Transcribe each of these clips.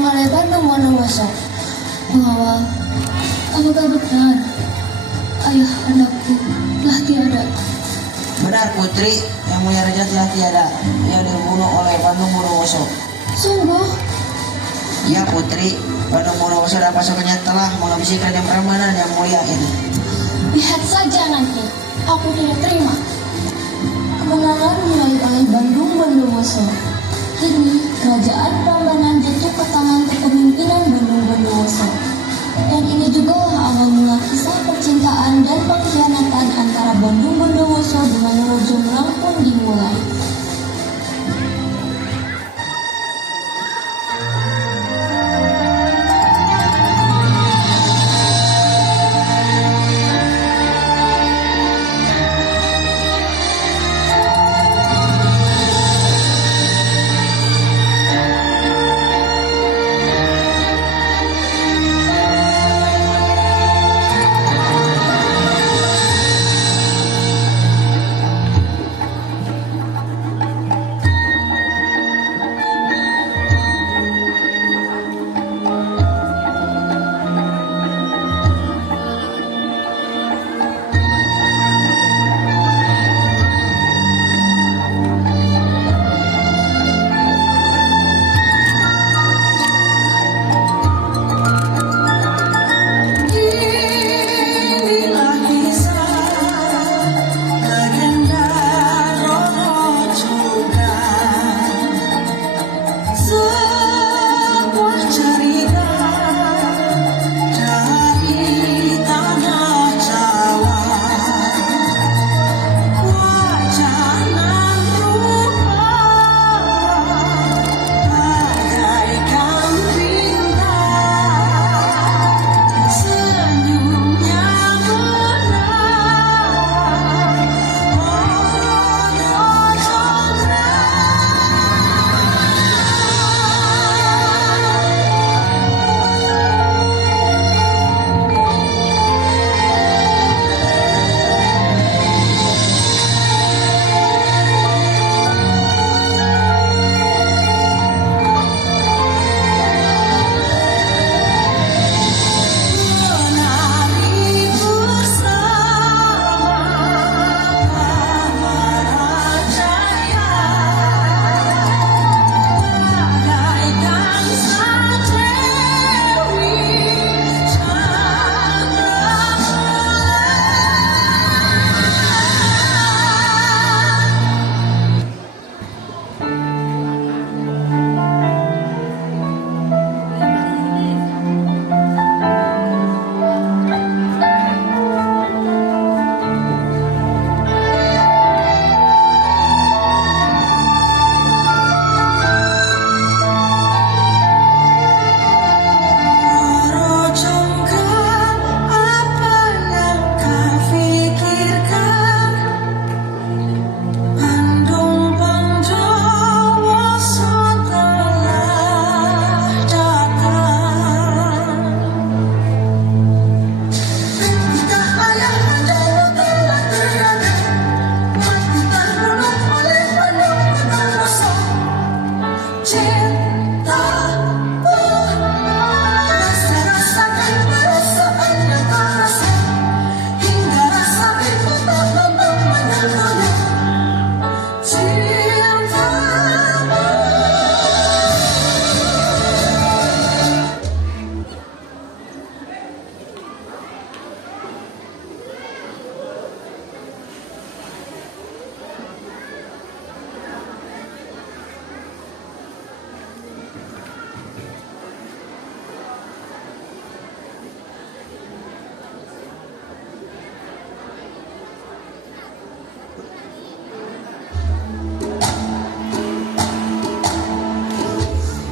oleh Bandung Bondowoso. Pengawal, apakah benar ayah anakku telah tiada? Benar Putri, yang mulia raja telah tiada. Ia dibunuh oleh Bandung Bondowoso. Sungguh? Ya Putri, Bandung Bondowoso dan pasukannya telah menghabisi kerajaan Prambanan yang mulia ini. Lihat saja nanti, aku tidak terima. Kemenangan diraih oleh Bandung Bondowoso. Kini, kerajaan Prambanan jatuh ke tangan kepemimpinan Bandung Bondowoso. Dan ini juga awal mula kisah percintaan dan pengkhianatan antara Bandung Bondowoso dengan Raja Lampung dimulai.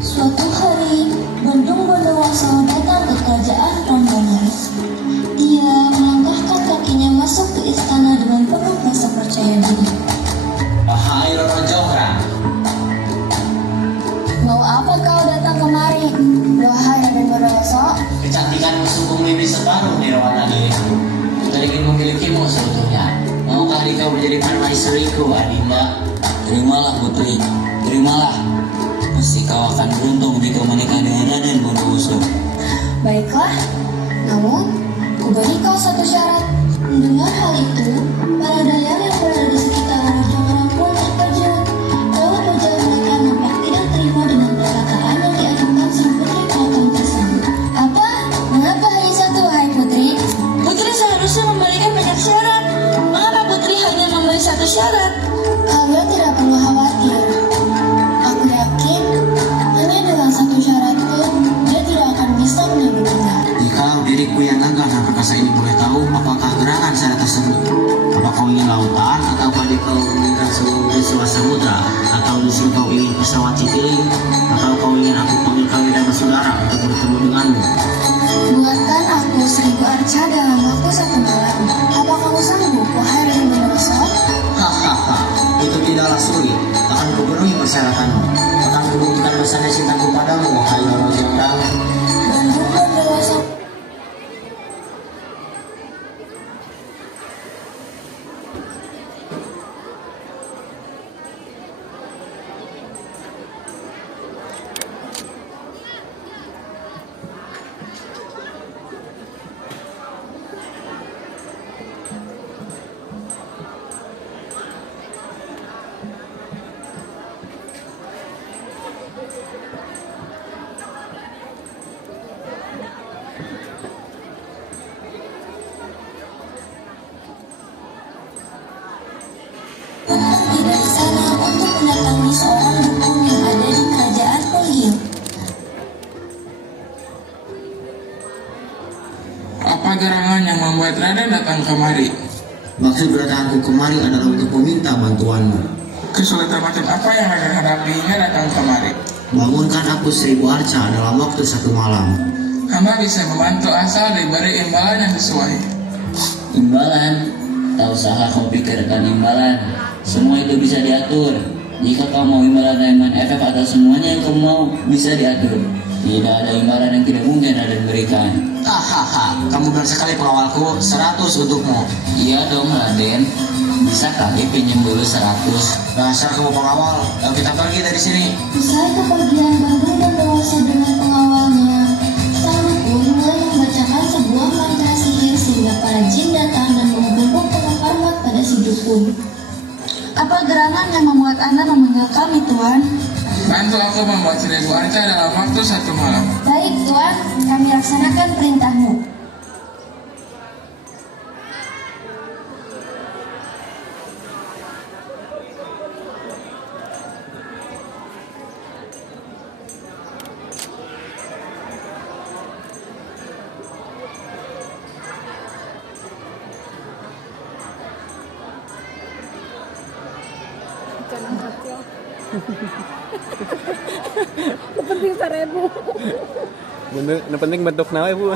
Suatu hari, Bandung Bondowoso datang ke kerajaan Prambanan. Ia melangkahkan kakinya masuk ke istana dengan penuh rasa percaya diri. Wahai Roro Jonggrang, Mau apa kau datang kemari, wahai Raden Bondowoso? kecantikanmu sungguh melebihi separuh di rawana diriku. Saya ingin memilikimu seutuhnya. Maukah kau menjadi permaisuriku, Adinda? Terimalah putri, terimalah. Pasti kau akan beruntung Putri kau menikah dengan Raden Bondowoso. Baiklah, namun kuberi kau satu syarat. Mendengar hal itu, para dalang yang berada di sekitar orang pun terkejut. Raut wajah mereka nampak tidak terima dengan perkataan yang diajukan sang putri keraton tersebut. Apa? Mengapa hanya satu, wahai putri? Putri seharusnya memberikan banyak syarat. Mengapa putri hanya memberi satu syarat? Kalian tidak perlu khawatir. Aku yakin hanya dengan satu syarat pun dia tidak akan bisa menyebutnya. Jika diriku yang gagal dan perkasa ini boleh tahu apakah gerangan saya tersebut, apa kau ingin lautan atau pada kau menginginkan sebuah samudra, atau justru kau ingin pesawat Citylink, atau kau ingin aku panggil kami dan bersaudara untuk bertemu denganmu? Buatkan aku 1000 arca dalam waktu 1 malam. Apa kamu sanggup, wahai Raden Bondowoso? Hahaha, itu tidaklah sulit. Akan kupenuhi persyaratanmu. Akan kubuktikan besarnya cintaku padamu, wahai Roro Jonggrang. Bandung Bondowoso. Tidak sana untuk mendatangi seorang dukun yang ada di kerajaan Polhil. Apa gerangan yang membuat Raden datang kemari? Maksud kedatanganku kemari adalah untuk meminta bantuanmu. Kesulitan macam apa yang Raden hadapi hingga datang kemari? Bangunkan aku 1000 arca dalam waktu 1 malam. Hamba bisa membantu asal diberi imbalan yang sesuai. Imbalan? Tak usah kau pikirkan imbalan. Semua itu bisa diatur. Jika kau mau imbalan Rayman FF atau semuanya yang kau mau, bisa diatur. Tidak ada imbalan yang tidak mungkin Raden berikan. Hahaha, kamu benar sekali pengawalku. 100 untukmu. Iya dong Raden. Bisa kali pinjam dulu 100. Dasar kamu pengawal. Ayo kita pergi dari sini. Usai kepergian Bandung Bondowoso dengan pengawalnya, sang dukun mulai membacakan sebuah mantra sihir sehingga para jin datang dan menggebuk penuh hormat pada si dukun. Apa gerangan yang membuat Anda memanggil kami, Tuan? Bantu aku membuat 1000 arca dalam waktu 1 malam. Baik, Tuan. Kami laksanakan perintahmu. Penting 1000. Bener, yang penting bentuk nawe Bu.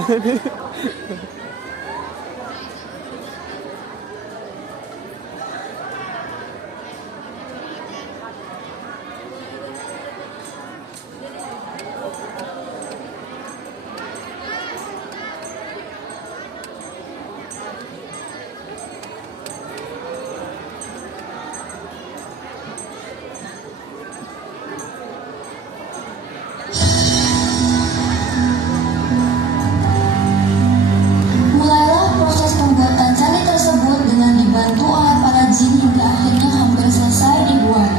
Mulailah proses pembuatan candi tersebut dengan dibantu oleh para jin hingga akhirnya hampir selesai dibuat.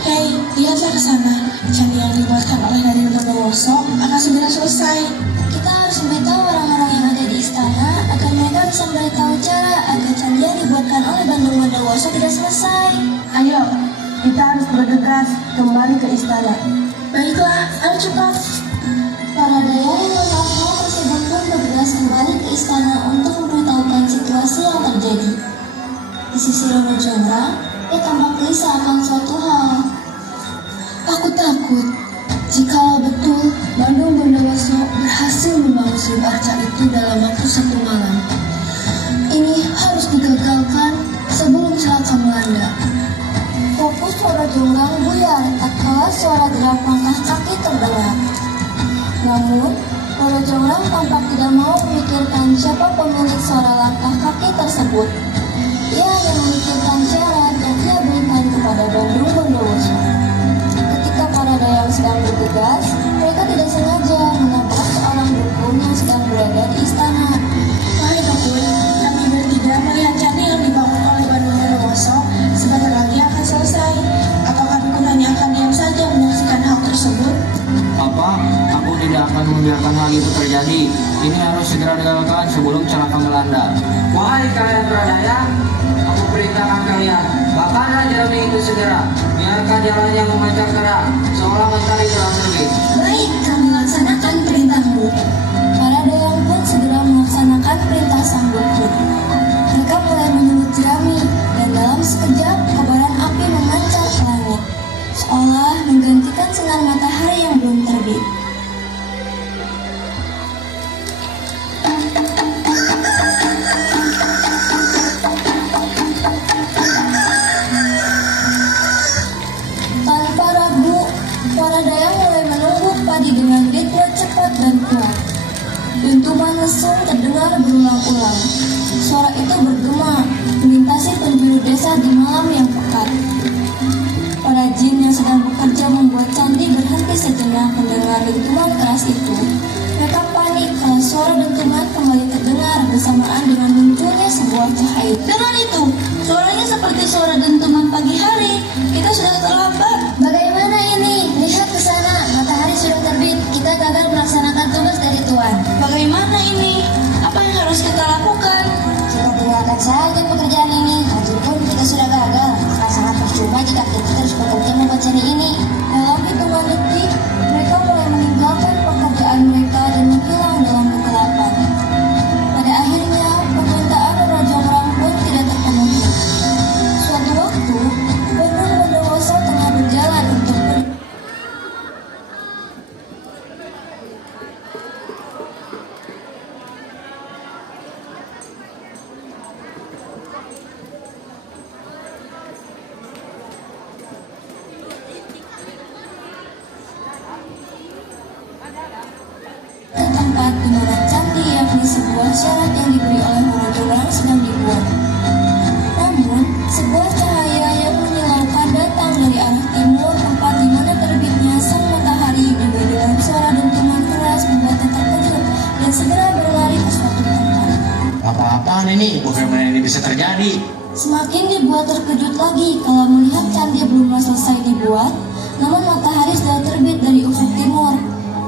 Hei, lihatlah ke sana. Candi yang dibuatkan oleh Raden Bondowoso akan segera selesai. Kita harus memberitahu orang-orang yang ada di istana agar mereka bisa memberitahu cara agar candi yang dibuatkan oleh Bandung Bondowoso tidak selesai. Ayo, kita harus bergegas kembali ke istana. Baiklah, ayo cepat. Para daya yang menghafal tersebut pun bergegas kembali ke istana untuk memberitahukan situasi yang terjadi. Di sisi Roro Jonggrang, ia tampak gelisah akan suatu hal. Aku takut jika betul Bandung Bondowoso berhasil suara derap langkah kaki terdengar. Namun, Roro Jonggrang tampak tidak mau memikirkan siapa pemilik suara langkah kaki tersebut. Ia hanya memikirkan syarat yang ia berikan kepada Bandung Bondowoso. Ketika para dayang sedang bergegas, mereka tidak sengaja menabrak seorang dukun yang sedang berada di istana. Mari Kakun, kami bertiga melihat candi yang dibangun oleh Bandung Bondowoso sebentar lagi akan selesai. Apakah Kakun hanya akan diam saja menyaksikan hal tersebut? Papa, aku tidak akan membiarkan hal itu terjadi. Ini harus segera dilakukan sebelum celaka melanda. Wahai kalian pradaya, aku perintahkan kalian, bakarlah jerami itu segera. Biarkan jalannya memancar terang, seolah matahari telah terbit. Baik, kami laksanakan perintahmu. Para dayang pun segera melaksanakan perintah sang dukun. Mereka mulai menyulut jerami, dan dalam sekejap kobaran api memancar ke langit, seolah menggantikan sinar matahari yang belum terbit. Tanpa ragu, para dayang mulai menumbuk padi dengan ritme cepat dan kuat. Dentuman lesung terdengar berulang-ulang. Suara itu bergema, melintasi penjuru desa di malam yang pekat. Para jin yang sedang bekerja membuat candi berhenti sejenak mendengar dentuman keras itu. Mereka panik kalau suara dentuman kembali terdengar bersamaan dengan munculnya sebuah cahaya. Dengar itu, suaranya seperti suara dentuman pagi hari. Kita sudah terlambat. Bagaimana ini? Lihat ke sana, matahari sudah terbit. Kita gagal melaksanakan tugas dari Tuan. Bagaimana ini? Apa yang harus kita lakukan? Kita tinggalkan saja pekerjaan ini. Walaupun kita sudah gagal, akan sangat percuma jika kita terus bekerja membuat candi ini. Dalam hitungan detik, mereka mulai meninggalkan pekerjaan mereka dan menghilang dalam kegelapan. Pada akhirnya, permintaan Roro Jonggrang pun tidak terpenuhi. Suatu waktu, Bandung Bondowoso tengah berjalan untuk pergi. Ke tempat di mana candi yakni sebuah syarat yang diberi oleh Roro Jonggrang sedang dibuat. Namun, sebuah cahaya yang menyilaukan datang dari arah timur tempat di mana terbitnya sang matahari juga dengan suara dentuman keras membuatnya terkejut dan segera berlari ke suatu tempat. Apa-apaan ini? Bagaimana ini bisa terjadi? Semakin dibuat terkejut lagi kalau melihat candi belum selesai dibuat, namun matahari sudah terbit dari ufuk timur.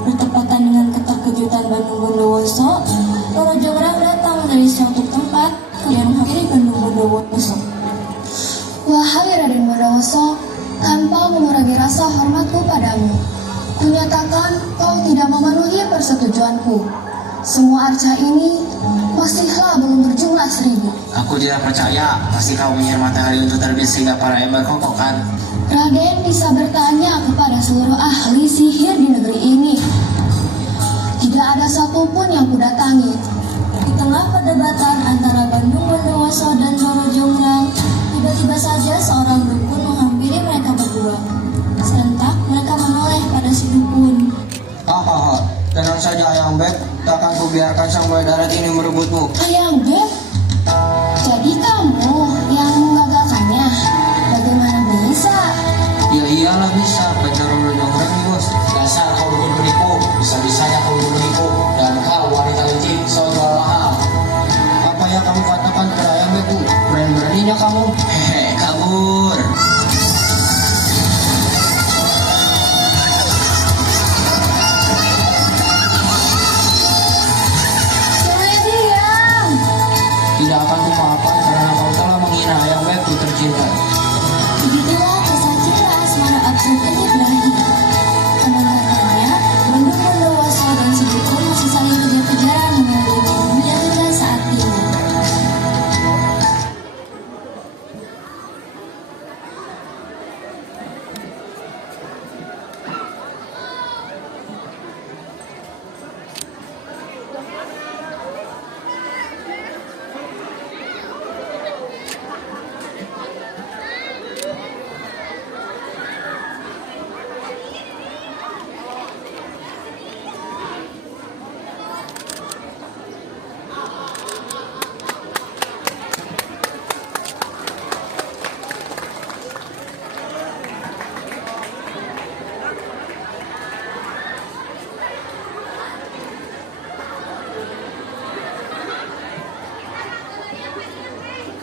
Bertepatan dengan keterkejutan Bandung Bondowoso, Roro Jonggrang datang dari suatu tempat yang menghampiri Bandung Bondowoso. Wahai Raden Bondowoso, tanpa mengurangi rasa hormatku padamu, kunyatakan kau tidak memenuhi persetujuanku. Semua arca ini masihlah belum berjumlah 1000. Aku tidak percaya. Pasti kau menyihir matahari untuk terbit sehingga para ember kokoh kan? Raden bisa bertanya kepada seluruh ahli sihir di negeri ini. Tidak ada satupun yang kudatangi. Di tengah perdebatan antara Bandung Bondowoso dan Roro Jonggrang, tiba-tiba saja seorang dukun menghampiri mereka berdua. Serentak mereka menoleh pada si dukun. Hahaha, tenang saja Ayang Beb. Takkan kubiarkan sang buaya darat ini merebutmu. Ayang Beb,